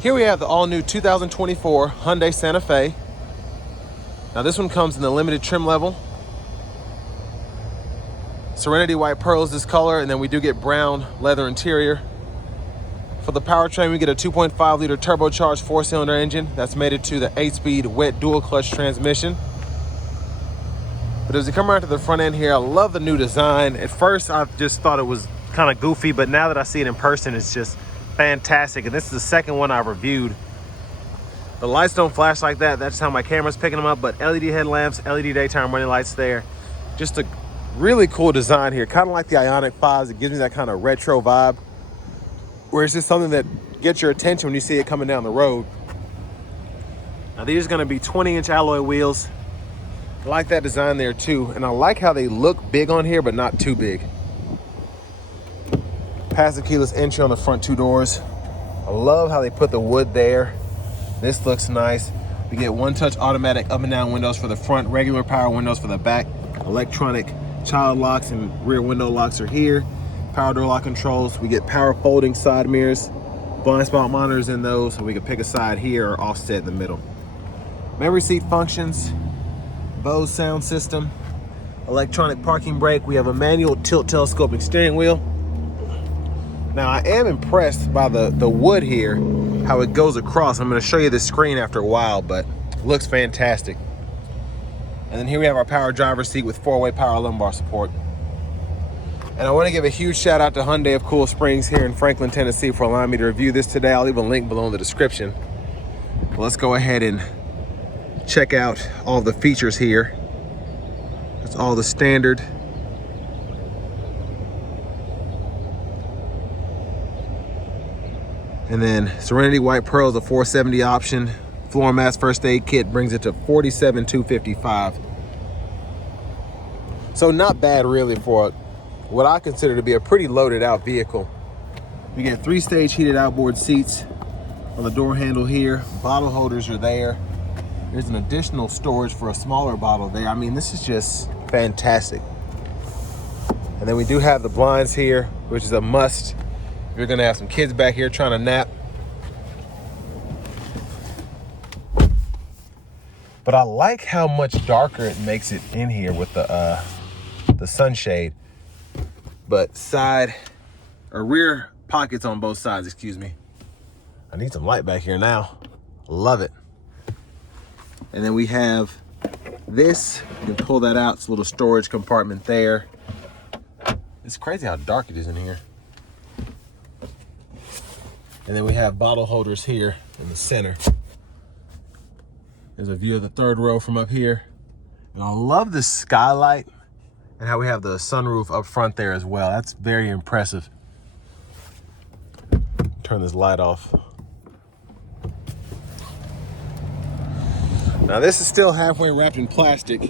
Here we have the all-new 2024 Hyundai Santa Fe. Now this one comes in the limited trim level. Serenity white pearls this color, and then we do get brown leather interior. For the powertrain, we get a 2.5 liter turbocharged 4-cylinder engine that's mated to the 8-speed wet dual clutch transmission. But as we come around to the front end here, I love the new design. At first, I just thought it was kind of goofy, but now that I see it in person, it's just fantastic. And this is the second one I've reviewed. The lights don't flash like that. That's how my camera's picking them up, but LED headlamps, LED daytime running lights there. Just a really cool design here, kind of like the Ioniq 5s. It gives me that kind of retro vibe, where it's just something that gets your attention when you see it coming down the road. Now these are gonna be 20-inch alloy wheels. I like that design there too, and I like how they look big on here, but not too big. Passive keyless entry on the front two doors. I love how they put the wood there. This looks nice. We get one-touch automatic up and down windows for the front, regular power windows for the back. Electronic child locks and rear window locks are here. Power door lock controls. We get power folding side mirrors, blind spot monitors in those, so we can pick a side here or offset in the middle. Memory seat functions, Bose sound system, electronic parking brake. We have a manual tilt telescoping steering wheel. Now I am impressed by the wood here, how it goes across. I'm going to show you the screen after a while, but it looks fantastic. And then here we have our power driver's seat with 4-way power lumbar support. And I want to give a huge shout out to Hyundai of Cool Springs here in Franklin, Tennessee for allowing me to review this today. I'll leave a link below in the description. Well, let's go ahead and check out all the features here. It's all the standard. And then Serenity white pearls, a 470 option. Floor mats first aid kit brings it to $47,255. So not bad really for what I consider to be a pretty loaded out vehicle. We get 3-stage heated outboard seats on the door handle here. Bottle holders are there. There's an additional storage for a smaller bottle there. I mean, this is just fantastic. And then we do have the blinds here, which is a must. You're gonna have some kids back here trying to nap. But I like how much darker it makes it in here with the sunshade. But side or rear pockets on both sides, excuse me. I need some light back here now. Love it. And then we have this. You can pull that out. It's a little storage compartment there. It's crazy how dark it is in here. And then we have bottle holders here in the center. There's a view of the third row from up here. And I love the skylight and how we have the sunroof up front there as well. That's very impressive. Turn this light off. Now this is still halfway wrapped in plastic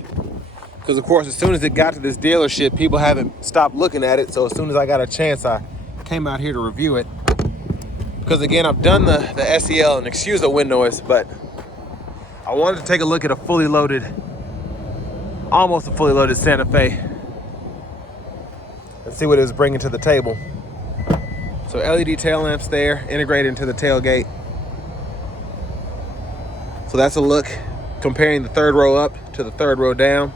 because of course as soon as it got to this dealership, people haven't stopped looking at it. So as soon as I got a chance, I came out here to review it. Because again, I've done the SEL, and excuse the wind noise, but I wanted to take a look at a fully loaded, almost a fully loaded Santa Fe and see what it was bringing to the table. So LED tail lamps there, integrated into the tailgate. So that's a look comparing the third row up to the third row down.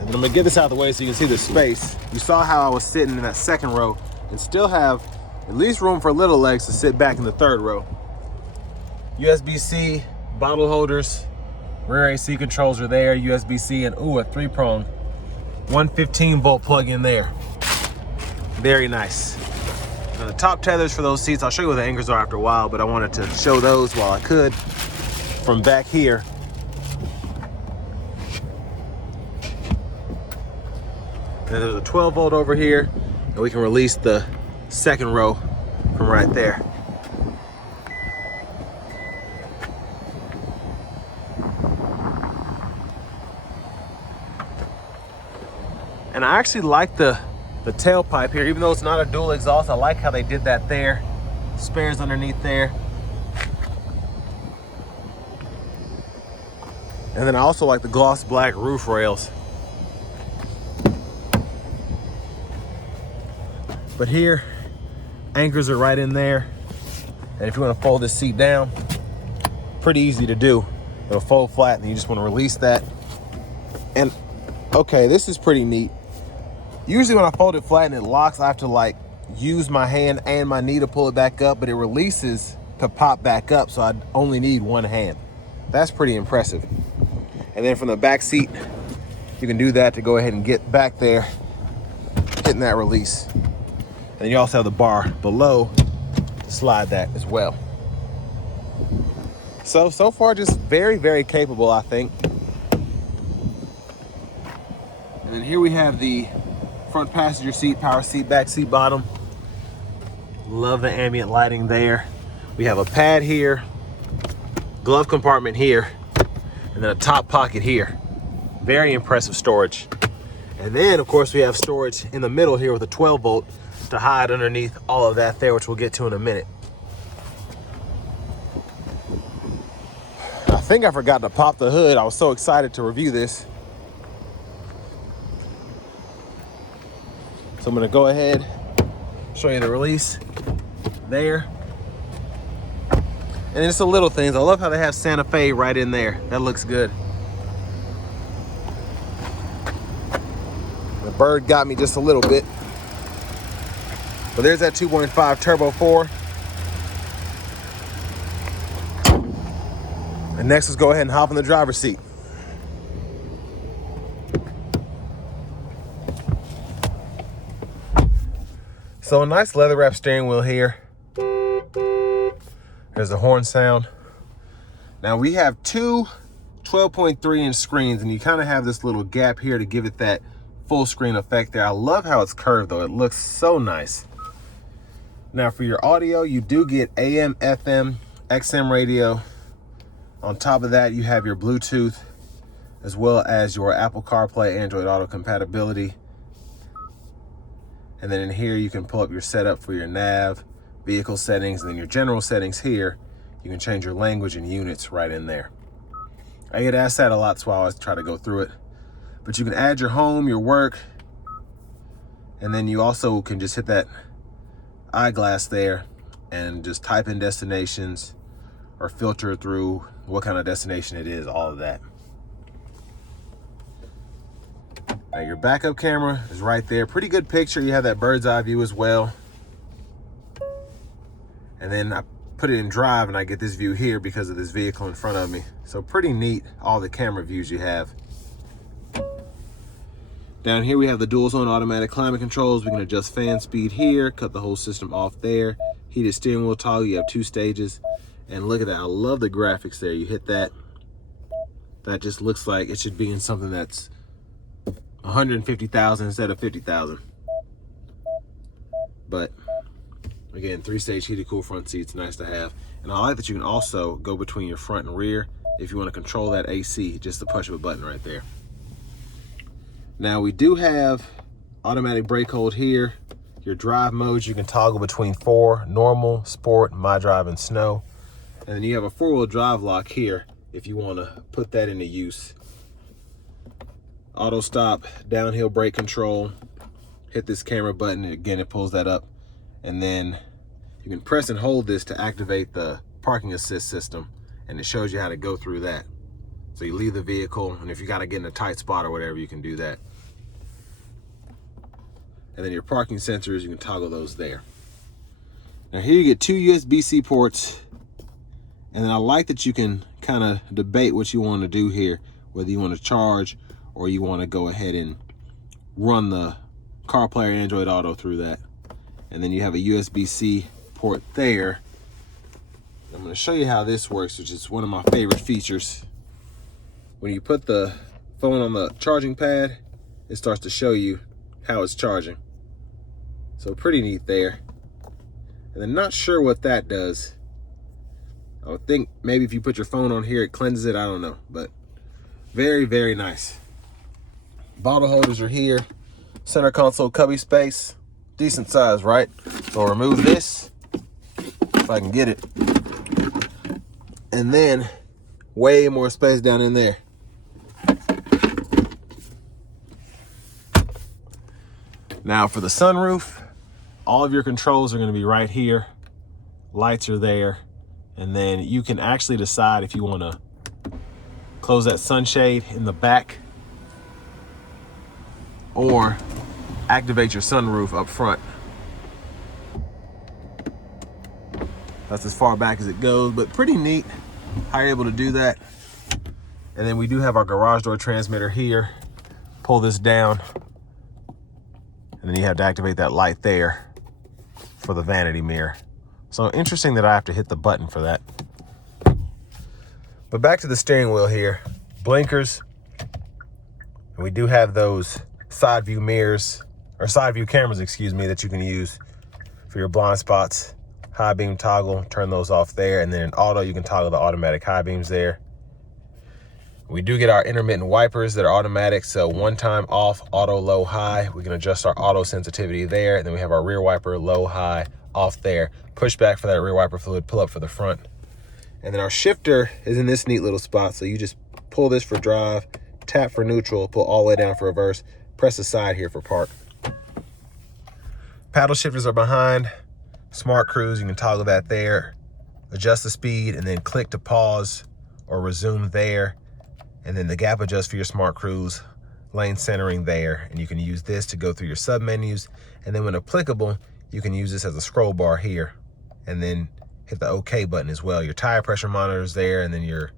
And then I'm gonna get this out of the way so you can see the space. You saw how I was sitting in that second row and still have at least room for little legs to sit back in the third row. USB-C bottle holders, rear AC controls are there, USB-C, and ooh, a 3-prong 115-volt plug-in there. Very nice. Now the top tethers for those seats, I'll show you what the anchors are after a while, but I wanted to show those while I could from back here. And there's a 12-volt over here, and we can release the second row from right there. And I actually like the tailpipe here, even though it's not a dual exhaust. I like how they did that there. Spares underneath there. And then I also like the gloss black roof rails. But here, anchors are right in there. And if you want to fold this seat down, pretty easy to do. It'll fold flat and you just want to release that. And okay, this is pretty neat. Usually when I fold it flat and it locks, I have to like use my hand and my knee to pull it back up, but it releases to pop back up, so I only need one hand. That's pretty impressive. And then from the back seat, you can do that to go ahead and get back there, hitting that release. And then you also have the bar below to slide that as well. So far, just very, very capable, I think. And then here we have the front passenger seat, power seat, back seat bottom. Love the ambient lighting there. We have a pad here, glove compartment here, and then a top pocket here. Very impressive storage. And then of course we have storage in the middle here with a 12 volt to hide underneath all of that there, which we'll get to in a minute. I think I forgot to pop the hood. I was so excited to review this. So I'm gonna go ahead, show you the release there. And it's the little things. I love how they have Santa Fe right in there. That looks good. The bird got me just a little bit. But there's that 2.5 Turbo 4. And next, let's go ahead and hop in the driver's seat. So a nice leather wrap steering wheel here. There's the horn sound. Now we have two 12.3 inch screens, and you kind of have this little gap here to give it that full screen effect there. I love how it's curved though. It looks so nice. Now for your audio, you do get AM, FM, XM radio. On top of that, you have your Bluetooth, as well as your Apple CarPlay, Android Auto compatibility. And then in here, you can pull up your setup for your nav, vehicle settings, and then your general settings here. You can change your language and units right in there. I get asked that a lot, so I always try to go through it. But you can add your home, your work, and then you also can just hit that eyeglass there and just type in destinations or filter through what kind of destination it is, all of that. Now your backup camera is right there. Pretty good picture. You have that bird's eye view as well. And then I put it in drive and I get this view here because of this vehicle in front of me. So pretty neat, all the camera views you have. Down here we have the dual zone automatic climate controls. We can adjust fan speed here, cut the whole system off there. Heated steering wheel toggle, you have 2 stages. And look at that, I love the graphics there. You hit that, that just looks like it should be in something that's 150,000 instead of 50,000. But again, 3-stage heated cool front seats, nice to have. And I like that you can also go between your front and rear if you want to control that AC, just the push of a button right there. Now we do have automatic brake hold here. Your drive modes, you can toggle between 4, normal, sport, my drive, and snow. And then you have a 4-wheel drive lock here if you want to put that into use. Auto stop, downhill brake control. Hit this camera button, and again, it pulls that up. And then you can press and hold this to activate the parking assist system, and it shows you how to go through that. So you leave the vehicle, and if you got to get in a tight spot or whatever, you can do that. And then your parking sensors, you can toggle those there. Now here you get 2 USB-C ports, and then I like that you can kind of debate what you want to do here, whether you want to charge or you want to go ahead and run the CarPlay or Android Auto through that. And then you have a USB-C port there. I'm going to show you how this works, which is one of my favorite features. When you put the phone on the charging pad, it starts to show you how it's charging. So pretty neat there. And then not sure what that does. I would think maybe if you put your phone on here, it cleanses it. I don't know, but very, very nice. Bottle holders are here. Center console cubby space. Decent size, right? So I'll remove this if I can get it. And then way more space down in there. Now for the sunroof, all of your controls are going to be right here lights are there. And then you can actually decide if you want to close that sunshade in the back or activate your sunroof up front. That's as far back as it goes, but pretty neat how you're able to do that. And then we do have our garage door transmitter here. Pull this down, and then you have to activate that light there for the vanity mirror. So interesting that I have to hit the button for that. But back to the steering wheel here. Blinkers. And we do have those side view mirrors, or side view cameras, excuse me, that you can use for your blind spots. High beam toggle, turn those off there. And then in auto, you can toggle the automatic high beams there. We do get our intermittent wipers that are automatic. So one time off, auto, low, high. We can adjust our auto sensitivity there. And then we have our rear wiper, low, high, off there. Push back for that rear wiper fluid, pull up for the front. And then our shifter is in this neat little spot. So you just pull this for drive, tap for neutral, pull all the way down for reverse, press the side here for park. Paddle shifters are behind. Smart cruise, you can toggle that there. Adjust the speed and then click to pause or resume there. And then the gap adjust for your smart cruise, lane centering there. And you can use this to go through your sub menus. And then when applicable, you can use this as a scroll bar here. And then hit the OK button as well. Your tire pressure monitor is there, and then your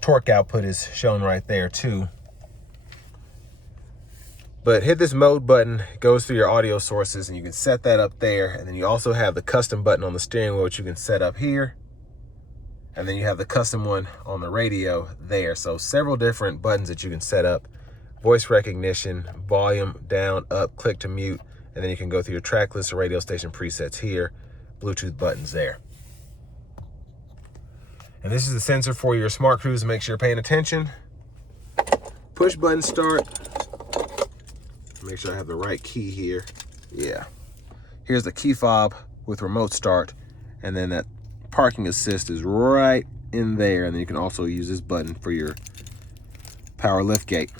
torque output is shown right there too. But hit this mode button, it goes through your audio sources, and you can set that up there. And then you also have the custom button on the steering wheel, which you can set up here. And then you have the custom one on the radio there. So several different buttons that you can set up. Voice recognition, volume, down, up, click to mute. And then you can go through your track list or radio station presets here. Bluetooth buttons there. And this is the sensor for your smart cruise to make sure you're paying attention. Push button start. Make sure I have the right key here. Yeah. Here's the key fob with remote start. And then that parking assist is right in there. And then you can also use this button for your power lift gate.